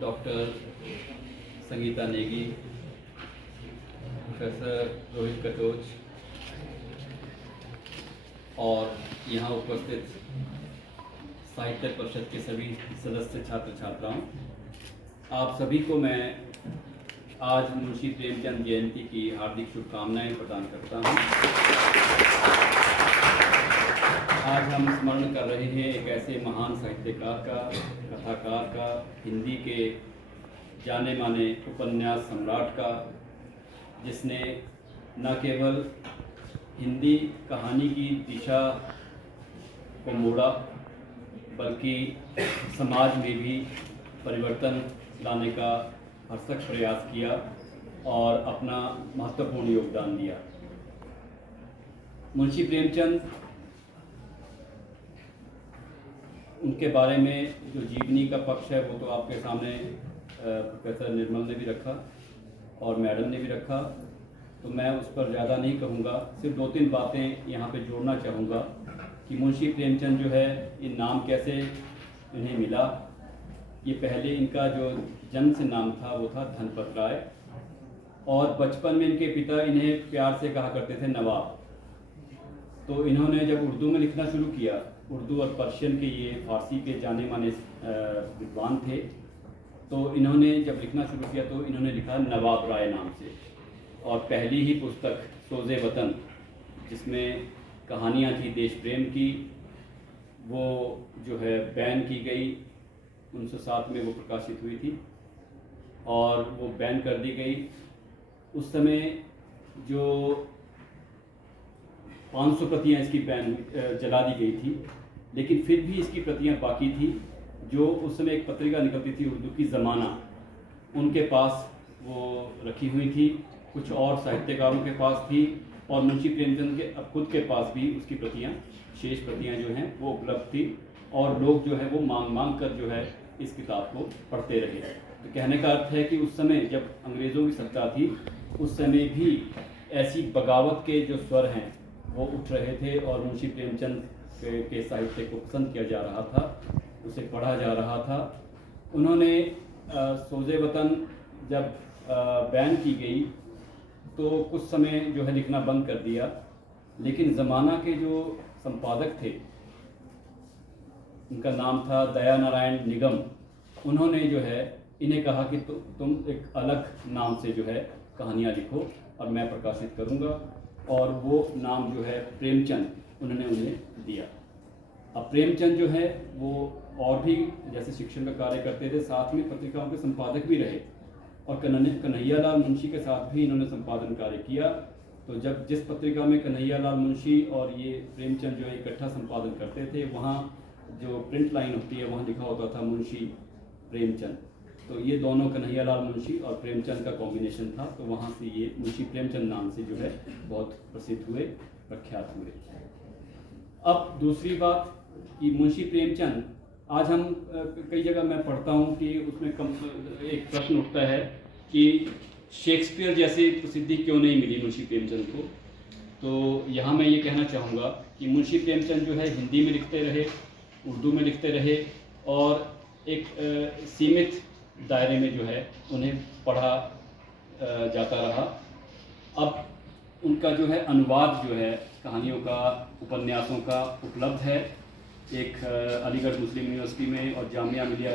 Doctor Sangeeta Negi, professor Rohit Katoch और यहाँ उपस्थित साहित्य परिषद के सभी सदस्य छात्र छात्राओं, आप सभी को मैं आज मुंशी प्रेमचंद जयंती की हार्दिक शुभकामनाएं प्रदान करता हूँ। आज हम स्मरण कर रहे हैं एक ऐसे महान साहित्यकार का, कथाकार का, हिंदी के जाने माने उपन्यास सम्राट का, जिसने न केवल हिंदी कहानी की दिशा को मोड़ा बल्कि समाज में भी परिवर्तन लाने का भरसक प्रयास किया और अपना महत्वपूर्ण योगदान दिया। मुंशी प्रेमचंद, उनके बारे में जो जीवनी का पक्ष है वो तो आपके सामने प्रोफेसर निर्मल ने भी रखा और मैडम ने भी रखा, तो मैं उस पर ज़्यादा नहीं कहूँगा। सिर्फ 2-3 बातें यहाँ पे जोड़ना चाहूँगा कि मुंशी प्रेमचंद जो है, ये नाम कैसे इन्हें मिला। ये पहले इनका जो जन्म से नाम था वो था धनपत राय, और बचपन में इनके पिता इन्हें प्यार से कहा करते थे नवाब। तो इन्होंने जब उर्दू में लिखना शुरू किया, उर्दू और पर्शियन के ये फारसी के जाने माने विद्वान थे, तो इन्होंने जब लिखना शुरू किया तो इन्होंने लिखा नवाब राय नाम से। और पहली ही पुस्तक सोज़े वतन, जिसमें कहानियाँ थी देश प्रेम की, वो जो है बैन की गई। 1907 में वो प्रकाशित हुई थी और वो बैन कर दी गई। उस समय जो 500 प्रतियाँ इसकी बैन जला दी गई थी, लेकिन फिर भी इसकी प्रतियाँ बाकी थी। जो उस समय एक पत्रिका निकलती थी उर्दू की, ज़माना, उनके पास वो रखी हुई थी, कुछ और साहित्यकारों के पास थी, और मुंशी प्रेमचंद के अब खुद के पास भी उसकी प्रतियाँ, शेष प्रतियाँ जो हैं वो उपलब्ध थी, और लोग जो है वो मांग कर जो है इस किताब को पढ़ते रहे। तो कहने का अर्थ है कि उस समय जब अंग्रेज़ों की सत्ता थी, उस समय भी ऐसी बगावत के जो स्वर हैं वो उठ रहे थे, और मुंशी प्रेमचंद के साहित्य को पसंद किया जा रहा था, उसे पढ़ा जा रहा था। उन्होंने सोज़े वतन जब बैन की गई तो कुछ समय जो है लिखना बंद कर दिया, लेकिन ज़माना के जो संपादक थे, उनका नाम था दया नारायण निगम, उन्होंने जो है इन्हें कहा कि तुम एक अलग नाम से जो है कहानियाँ लिखो और मैं प्रकाशित करूँगा, और वो नाम जो है प्रेमचंद उन्होंने उन्हें दिया। अब प्रेमचंद जो है वो और भी जैसे शिक्षण का कार्य करते थे, साथ में पत्रिकाओं के संपादक भी रहे, और कन्हैयालाल मुंशी के साथ भी इन्होंने संपादन कार्य किया। तो जब जिस पत्रिका में कन्हैयालाल मुंशी और ये प्रेमचंद जो है इकट्ठा संपादन करते थे, वहाँ जो प्रिंट लाइन होती है वहाँ लिखा होता था मुंशी प्रेमचंद। तो ये दोनों कन्हैयालाल मुंशी और प्रेमचंद का कॉम्बिनेशन था, तो वहाँ से ये मुंशी प्रेमचंद नाम से जो है बहुत प्रसिद्ध हुए, प्रख्यात हुए। अब दूसरी बात कि मुंशी प्रेमचंद, आज हम कई जगह मैं पढ़ता हूँ कि उसमें एक प्रश्न उठता है कि शेक्सपियर जैसी प्रसिद्धि क्यों नहीं मिली मुंशी प्रेमचंद को। तो यहाँ मैं ये कहना चाहूँगा कि मुंशी प्रेमचंद जो है हिंदी में लिखते रहे, उर्दू में लिखते रहे, और एक सीमित दायरे में जो है उन्हें पढ़ा जाता रहा। अब उनका जो है अनुवाद जो है कहानियों का, उपन्यासों का उपलब्ध है। एक अलीगढ़ मुस्लिम यूनिवर्सिटी में और जामिया मिलिया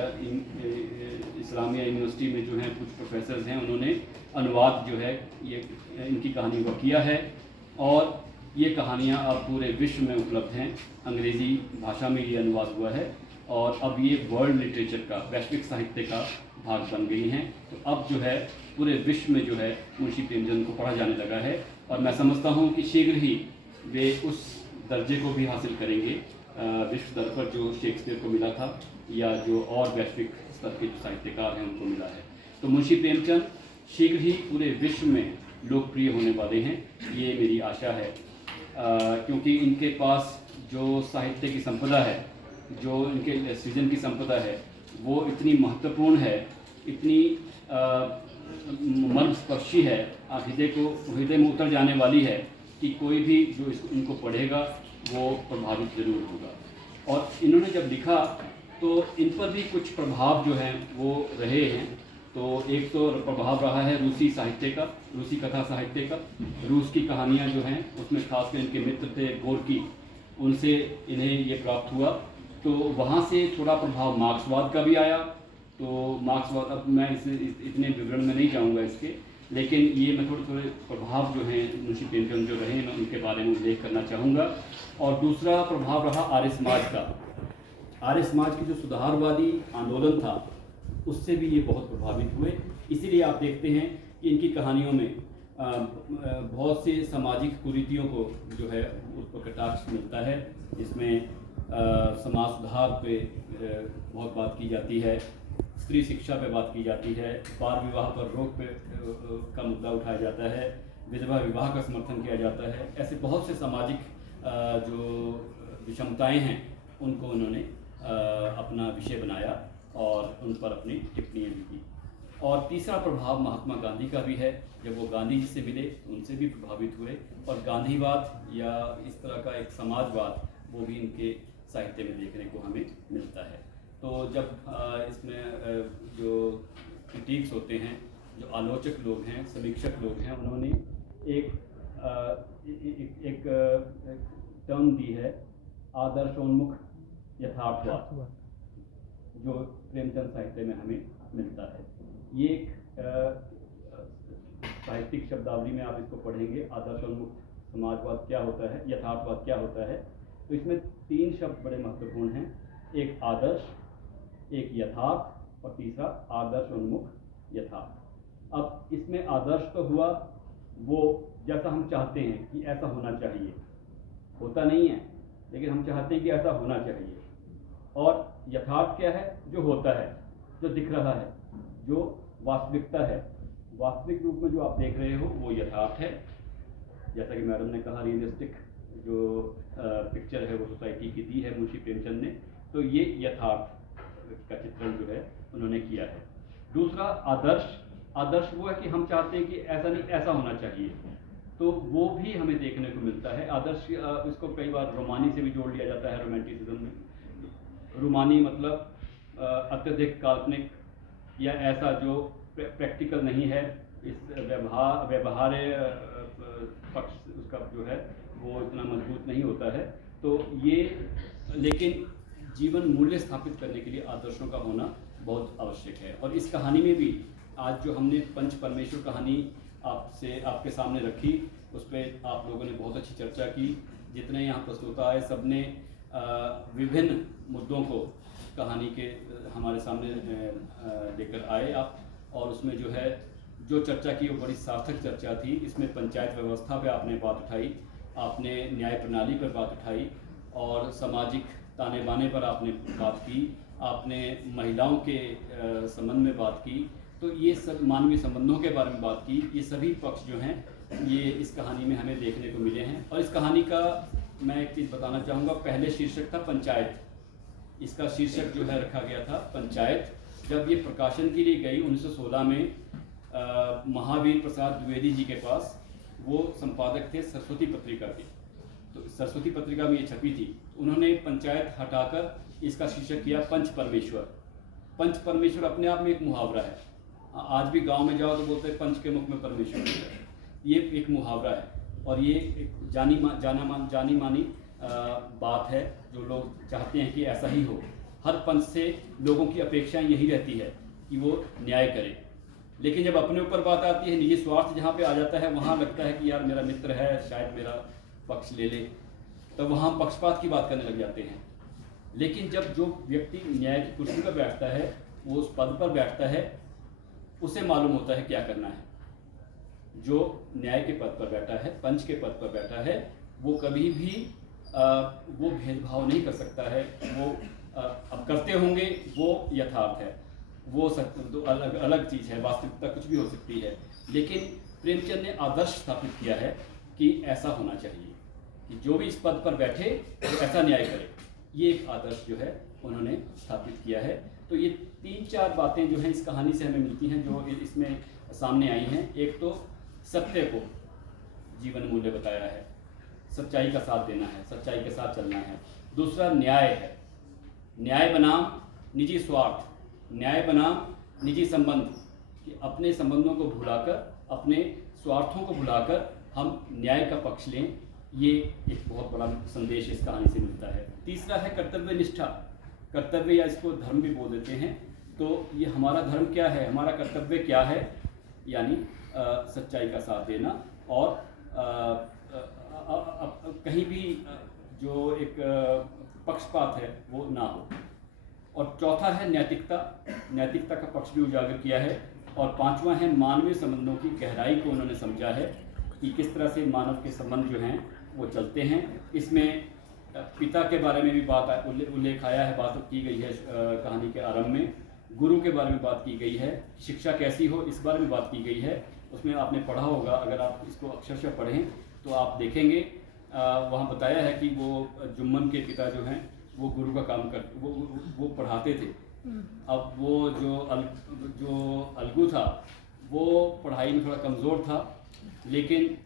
इस्लामिया यूनिवर्सिटी में जो हैं कुछ प्रोफेसर्स हैं, उन्होंने अनुवाद जो है ये इनकी कहानियों का किया है, और ये कहानियाँ अब पूरे विश्व में उपलब्ध हैं। अंग्रेज़ी भाषा में ये अनुवाद हुआ है, और अब ये वर्ल्ड लिटरेचर का, वैश्विक साहित्य का भाग बन गई हैं। तो अब जो है पूरे विश्व में जो है मुंशी प्रेमचंद को पढ़ा जाने लगा है, और मैं समझता हूँ कि शीघ्र ही वे उस दर्जे को भी हासिल करेंगे विश्व स्तर पर जो शेक्सपियर को मिला था, या जो और वैश्विक स्तर के जो साहित्यकार हैं उनको मिला है। तो मुंशी प्रेमचंद शीघ्र ही पूरे विश्व में लोकप्रिय होने वाले हैं, ये मेरी आशा है, क्योंकि इनके पास जो साहित्य की संपदा है, जो इनके सृजन की संपदा है, वो इतनी महत्वपूर्ण है, इतनी मर्मस्पर्शी है, हृदय में उतर जाने वाली है कि कोई भी जो इनको पढ़ेगा वो प्रभावित जरूर होगा। और इन्होंने जब लिखा तो इन पर भी कुछ प्रभाव जो हैं वो रहे हैं। तो एक तो प्रभाव रहा है रूसी साहित्य का, रूसी कथा साहित्य का। रूस की कहानियाँ जो हैं उसमें खासकर इनके मित्र थे गोरकी, उनसे इन्हें ये प्राप्त हुआ। तो वहाँ से थोड़ा प्रभाव मार्क्सवाद का भी आया। तो मार्क्सवाद, अब मैं इतने विवरण में नहीं जाऊँगा इसके, लेकिन ये मैं थोड़े प्रभाव जो हैं मुंशी प्रेमचंद जो रहे हैं मैं उनके बारे में उल्लेख करना चाहूँगा। और दूसरा प्रभाव रहा आर्य समाज का। आर्य समाज की जो सुधारवादी आंदोलन था उससे भी ये बहुत प्रभावित हुए। इसीलिए आप देखते हैं कि इनकी कहानियों में बहुत से सामाजिक कुरीतियों को जो है उस पर कटाक्ष मिलता है। इसमें समाज सुधार पे बहुत बात की जाती है, स्त्री शिक्षा पे बात की जाती है, बाल विवाह पर रोक पे का मुद्दा उठाया जाता है, विधवा विवाह का समर्थन किया जाता है। ऐसे बहुत से सामाजिक जो विषमताएं हैं उनको उन्होंने अपना विषय बनाया और उन पर अपनी टिप्पणियाँ भी की। और तीसरा प्रभाव महात्मा गांधी का भी है। जब वो गांधी जी से मिले उनसे भी प्रभावित हुए और गांधीवाद या इस तरह का एक समाजवाद वो भी इनके साहित्य में देखने को हमें मिलता है। तो जब इसमें जो क्रिटिक्स होते हैं, जो आलोचक लोग हैं, समीक्षक लोग हैं, उन्होंने एक टर्म दी है आदर्शोन्मुख यथार्थवाद, जो प्रेमचंद साहित्य में हमें मिलता है। ये एक साहित्यिक शब्दावली में आप इसको पढ़ेंगे, आदर्शोन्मुख समाजवाद क्या होता है, यथार्थवाद क्या होता है। तो इसमें 3 शब्द बड़े महत्वपूर्ण हैं, एक आदर्श, एक यथार्थ और तीसरा आदर्शोन्मुख यथार्थ। अब इसमें आदर्श तो हुआ वो जैसा हम चाहते हैं कि ऐसा होना चाहिए, होता नहीं है लेकिन हम चाहते हैं कि ऐसा होना चाहिए। और यथार्थ क्या है, जो होता है, जो दिख रहा है, जो वास्तविकता है, वास्तविक रूप में जो आप देख रहे हो वो यथार्थ है। जैसा कि मैडम ने कहा, रियलिस्टिक जो पिक्चर है वो सोसाइटी की दी है मुंशी प्रेमचंद ने, तो ये यथार्थ का चित्रण जो है उन्होंने किया है। दूसरा आदर्श, आदर्श वो है कि हम चाहते हैं कि ऐसा नहीं ऐसा होना चाहिए, तो वो भी हमें देखने को मिलता है। आदर्श इसको कई बार रोमानी से भी जोड़ लिया जाता है, रोमांटिसिज्म में। रोमानी मतलब अत्यधिक काल्पनिक या ऐसा जो प्रैक्टिकल नहीं है, इस व्यवहार्य पक्ष उसका जो है वो इतना मजबूत नहीं होता है। तो ये, लेकिन जीवन मूल्य स्थापित करने के लिए आदर्शों का होना बहुत आवश्यक है। और इस कहानी में भी आज जो हमने पंच परमेश्वर कहानी आपके सामने रखी, उस पर आप लोगों ने बहुत अच्छी चर्चा की। जितने यहाँ प्रस्तुता आए सब ने विभिन्न मुद्दों को कहानी के हमारे सामने लेकर आए आप, और उसमें जो है जो चर्चा की वो बड़ी सार्थक चर्चा थी। इसमें पंचायत व्यवस्था पे आपने बात उठाई, आपने न्याय प्रणाली पर बात उठाई, और सामाजिक ताने बाने पर आपने बात की, आपने महिलाओं के संबंध में बात की। तो ये सब मानवीय संबंधों के बारे में बात की। ये सभी पक्ष जो हैं ये इस कहानी में हमें देखने को मिले हैं। और इस कहानी का मैं एक चीज़ बताना चाहूँगा। पहले शीर्षक था पंचायत, इसका शीर्षक जो है रखा गया था पंचायत। जब ये प्रकाशन के लिए गई 1916 में, महावीर प्रसाद द्विवेदी जी के पास, वो संपादक थे सरस्वती पत्रिका के, तो सरस्वती पत्रिका में ये छपी थी। उन्होंने पंचायत हटाकर इसका शीर्षक किया पंच परमेश्वर। पंच परमेश्वर अपने आप में एक मुहावरा है। आज भी गांव में जाओ तो बोलते हैं पंच के मुख में परमेश्वर है। ये एक मुहावरा है और ये एक जानी मानी बात है, जो लोग चाहते हैं कि ऐसा ही हो। हर पंच से लोगों की अपेक्षाएं यही रहती है कि वो न्याय करे, लेकिन जब अपने ऊपर बात आती है, निजी स्वार्थ जहाँ पे आ जाता है, वहाँ लगता है कि यार मेरा मित्र है, शायद मेरा पक्ष ले ले, तो वहाँ पक्षपात की बात करने लग जाते हैं। लेकिन जब जो व्यक्ति न्याय की कुर्सी पर बैठता है, वो उस पद पर बैठता है, उसे मालूम होता है क्या करना है। जो न्याय के पद पर बैठा है, पंच के पद पर बैठा है, वो कभी भी वो भेदभाव नहीं कर सकता है। वो अब करते होंगे वो यथार्थ है, वो तो अलग चीज़ है, वास्तविकता कुछ भी हो सकती है। लेकिन प्रेमचंद ने आदर्श स्थापित किया है कि ऐसा होना चाहिए कि जो भी इस पद पर बैठे वो ऐसा न्याय करे। ये एक आदर्श जो है उन्होंने स्थापित किया है। तो ये 3-4 बातें जो हैं इस कहानी से हमें मिलती हैं, जो इसमें सामने आई हैं। एक तो सत्य को जीवन मूल्य बताया है, सच्चाई का साथ देना है, सच्चाई के साथ चलना है। दूसरा न्याय है, न्याय बनाम निजी स्वार्थ, न्याय बनाम निजी संबंध, कि अपने संबंधों को भुलाकर, अपने स्वार्थों को भुलाकर हम न्याय का पक्ष लें। ये एक बहुत बड़ा संदेश इस कहानी से मिलता है। तीसरा है कर्तव्य निष्ठा। कर्तव्य या इसको धर्म भी बोल देते हैं। तो ये हमारा धर्म क्या है, हमारा कर्तव्य क्या है, यानी सच्चाई का साथ देना और कहीं भी जो एक पक्षपात है वो ना हो। और चौथा है नैतिकता। नैतिकता का पक्ष भी उजागर किया है। और पांचवा है मानवीय संबंधों की गहराई को उन्होंने समझा है कि किस तरह से मानव के संबंध जो हैं वो चलते हैं। इसमें पिता के बारे में भी बात उल्लेख आया है, बात की गई है कहानी के आरंभ में। गुरु के बारे में बात की गई है, शिक्षा कैसी हो इस बारे में बात की गई है। उसमें आपने पढ़ा होगा, अगर आप इसको अक्षरशः पढ़ें तो आप देखेंगे वहाँ बताया है कि वो जुम्मन के पिता जो हैं वो गुरु का काम कर वो पढ़ाते थे। अब वो जो अलगू था वो पढ़ाई में थोड़ा कमज़ोर था, लेकिन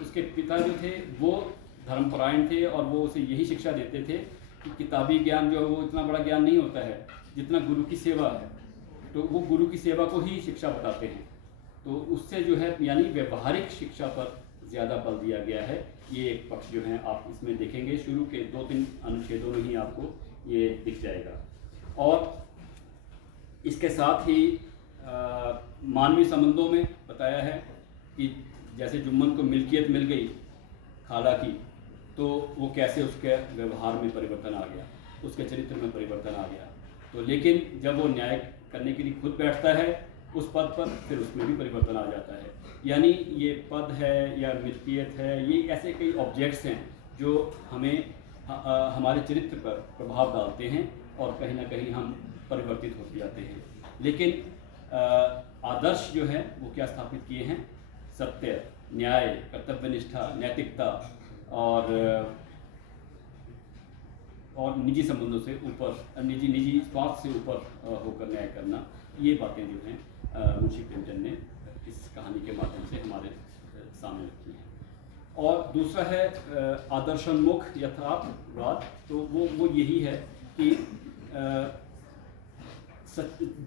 उसके पिता जो थे वो धर्मपरायण थे और वो उसे यही शिक्षा देते थे कि किताबी ज्ञान जो है वो इतना बड़ा ज्ञान नहीं होता है जितना गुरु की सेवा है। तो वो गुरु की सेवा को ही शिक्षा बताते हैं। तो उससे जो है यानी व्यवहारिक शिक्षा पर ज़्यादा बल दिया गया है। ये एक पक्ष जो है आप इसमें देखेंगे, शुरू के 2-3 अनुच्छेदों में ही आपको ये दिख जाएगा। और इसके साथ ही मानवीय संबंधों में बताया है कि जैसे जुम्मन को मिल्कियत मिल गई खाला की, तो वो कैसे उसके व्यवहार में परिवर्तन आ गया, उसके चरित्र में परिवर्तन आ गया। तो लेकिन जब वो न्याय करने के लिए खुद बैठता है उस पद पर, फिर उसमें भी परिवर्तन आ जाता है। यानी ये पद है या मिल्कियत है, ये ऐसे कई ऑब्जेक्ट्स हैं जो हमें हमारे चरित्र पर प्रभाव डालते हैं और कहीं ना कहीं हम परिवर्तित होते जाते हैं। लेकिन आदर्श जो है वो क्या स्थापित किए हैं, सत्य, न्याय, कर्तव्यनिष्ठा, नैतिकता और निजी संबंधों से ऊपर, निजी स्वार्थ से ऊपर होकर न्याय करना। ये बातें जो हैं मुंशी प्रेमचंद ने इस कहानी के माध्यम से हमारे सामने रखी हैं। और दूसरा है आदर्शोन्मुख यथार्थवाद। तो वो यही है कि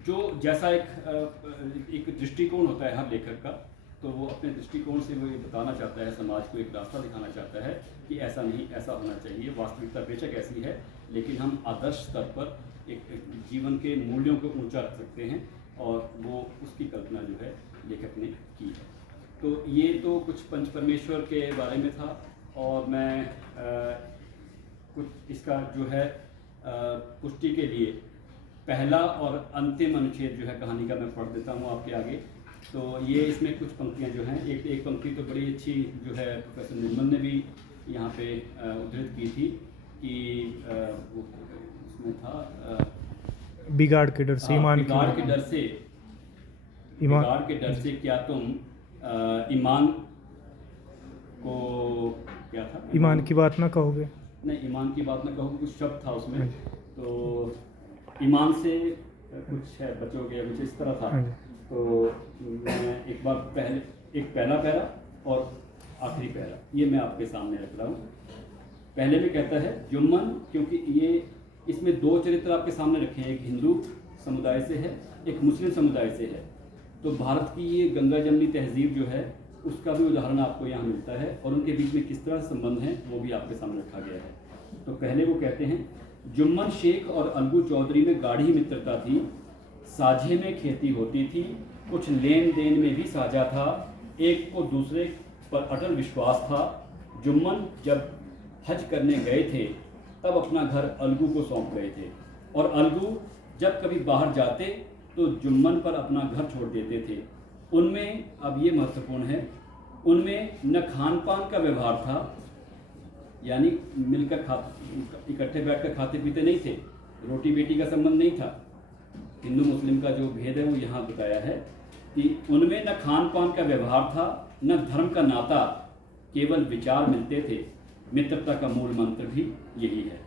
जो जैसा एक दृष्टिकोण होता है हर लेखक का, तो वो अपने दृष्टिकोण से वो ये बताना चाहता है, समाज को एक रास्ता दिखाना चाहता है कि ऐसा नहीं, ऐसा होना चाहिए। वास्तविकता बेशक ऐसी है, लेकिन हम आदर्श स्तर पर एक जीवन के मूल्यों को ऊंचा रख सकते हैं और वो उसकी कल्पना जो है लेखक ने की है। तो ये तो कुछ पंच परमेश्वर के बारे में था। और मैं कुछ इसका जो है पुष्टि के लिए पहला और अंतिम अनुच्छेद जो है कहानी का मैं पढ़ देता हूँ आपके आगे। तो ये इसमें कुछ पंक्तियाँ जो हैं, एक पंक्ति तो बड़ी अच्छी जो है प्रोफेसर निर्मल ने भी यहाँ पे उद्धृत की थी कि उसमें था बिगाड़ के डर से ईमान, बिगाड़ के डर से क्या तुम ईमान को, क्या था, ईमान की बात ना कहोगे, नहीं ईमान की बात ना कहोगे, कुछ शब्द था उसमें। तो ईमान से कुछ है बचोगे, कुछ इस तरह था। तो मैं एक बार पहला पैरा और आखिरी पैरा ये मैं आपके सामने रख रहा हूँ। पहले में कहता है जुम्मन, क्योंकि ये इसमें दो चरित्र आपके सामने रखे हैं, एक हिंदू समुदाय से है, एक मुस्लिम समुदाय से है। तो भारत की ये गंगा जमनी तहजीब जो है उसका भी उदाहरण आपको यहाँ मिलता है और उनके बीच में किस तरह संबंध है वो भी आपके सामने रखा गया है। तो पहले वो कहते हैं, जुम्मन शेख और अलगू चौधरी में गाढ़ी मित्रता थी, साझे में खेती होती थी, कुछ लेन देन में भी साझा था, एक को दूसरे पर अटल विश्वास था। जुम्मन जब हज करने गए थे तब अपना घर अलगू को सौंप गए थे और अलगू जब कभी बाहर जाते तो जुम्मन पर अपना घर छोड़ देते थे। उनमें, अब ये महत्वपूर्ण है, उनमें न खान पान का व्यवहार था, यानी मिलकर इकट्ठे बैठकर खाते पीते नहीं थे, रोटी बेटी का संबंध नहीं था। हिंदू मुस्लिम का जो भेद है वो यहाँ बताया है कि उनमें न खान पान का व्यवहार था, न धर्म का नाता, केवल विचार मिलते थे। मित्रता का मूल मंत्र भी यही है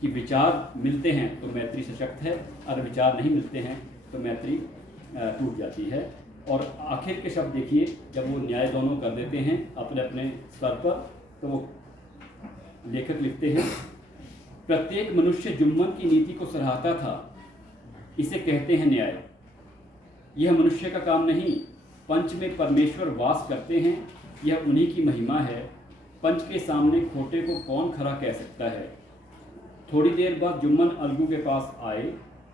कि विचार मिलते हैं तो मैत्री सशक्त है, और विचार नहीं मिलते हैं तो मैत्री टूट जाती है। और आखिर के शब्द देखिए, जब वो न्याय दोनों कर देते हैं अपने अपने स्तर पर, तो वो लेखक लिखते हैं, प्रत्येक मनुष्य जुम्मन की नीति को सराहता था, इसे कहते हैं न्याय। यह मनुष्य का काम नहीं, पंच में परमेश्वर वास करते हैं, यह उन्हीं की महिमा है। पंच के सामने खोटे को कौन खरा कह सकता है। थोड़ी देर बाद जुम्मन अलगू के पास आए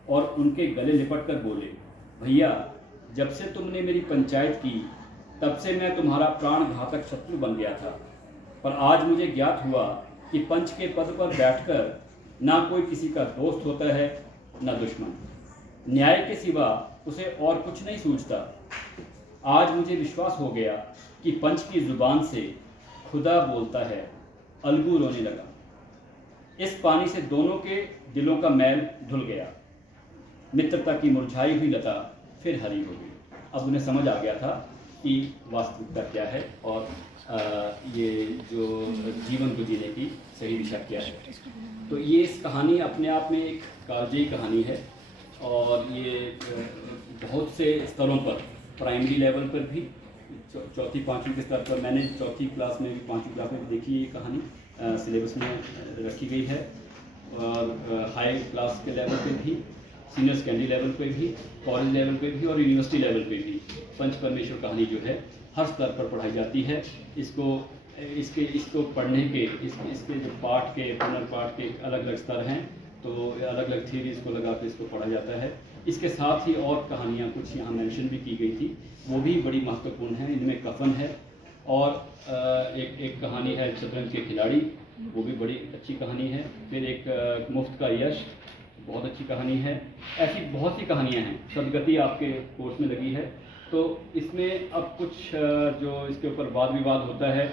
और उनके गले लिपट कर बोले, भैया, जब से तुमने मेरी पंचायत की तब से मैं तुम्हारा प्राण घातक शत्रु बन गया था, पर आज मुझे ज्ञात हुआ कि पंच के पद पर बैठकर ना कोई किसी का दोस्त होता है न दुश्मन। न्याय के सिवा उसे और कुछ नहीं सूझता। आज मुझे विश्वास हो गया कि पंच की जुबान से खुदा बोलता है। अलगू रोने लगा। इस पानी से दोनों के दिलों का मैल धुल गया। मित्रता की मुरझाई हुई लता फिर हरी हो गई। अब उन्हें समझ आ गया था कि वास्तविकता क्या है और ये जो जीवन को जीने की सही दिशा क्या है। तो ये इस कहानी अपने आप में एक कालजयी कहानी है और ये बहुत से स्तरों पर, प्राइमरी लेवल पर भी, चौथी पाँचवीं के स्तर पर, मैंने चौथी क्लास में भी, पाँचवीं क्लास में भी देखी ये कहानी सिलेबस में रखी गई है, और हाई क्लास के लेवल पे भी, सीनियर सेकेंडरी लेवल पे भी, कॉलेज लेवल पे भी और यूनिवर्सिटी लेवल पे भी पंच परमेश्वर कहानी जो है हर स्तर पर पढ़ाई जाती है। इसको पढ़ने के इसके जो पाठ के, पुनर्पाठ के अलग अलग स्तर हैं, तो अलग अलग थीरीज को लगा के इसको पढ़ा जाता है। इसके साथ ही और कहानियाँ कुछ यहाँ मेंशन भी की गई थी, वो भी बड़ी महत्वपूर्ण हैं। इनमें कफन है और एक कहानी है शतरंज के खिलाड़ी, वो भी बड़ी अच्छी कहानी है। फिर एक मुफ्त का यश, बहुत अच्छी कहानी है। ऐसी बहुत सी कहानियाँ हैं। सदगति आपके कोर्स में लगी है, तो इसमें अब कुछ जो इसके ऊपर वाद विवाद होता है,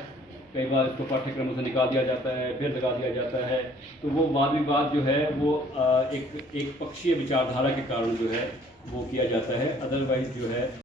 कई बार इसको पाठ्यक्रमों से निकाल दिया जाता है, फिर लगा दिया जाता है, तो वो वाद विवाद जो है वो एक पक्षीय विचारधारा के कारण जो है वो किया जाता है। अदरवाइज जो है